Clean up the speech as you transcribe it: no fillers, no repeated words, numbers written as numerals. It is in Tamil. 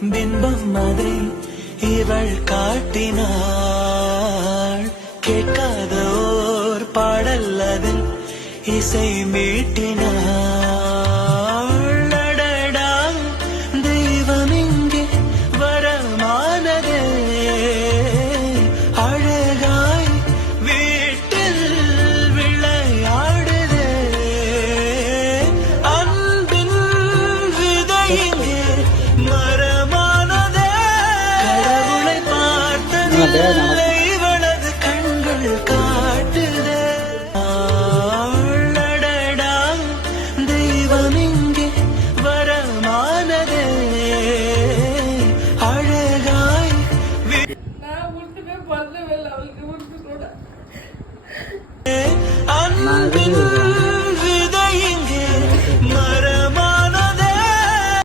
பிம்பம் அதை இவள் காட்டினாள். கேட்காத ஓர் பாடல் அதில் இசை மீட்டினாள். அடடா, தெய்வம் இங்கே வரமானதே, அழகாய் வீட்டில் விளையாடுதே. அன்பின் விதை இங்கே மரமானதே, கடவுளை பார்த்ததில்லை.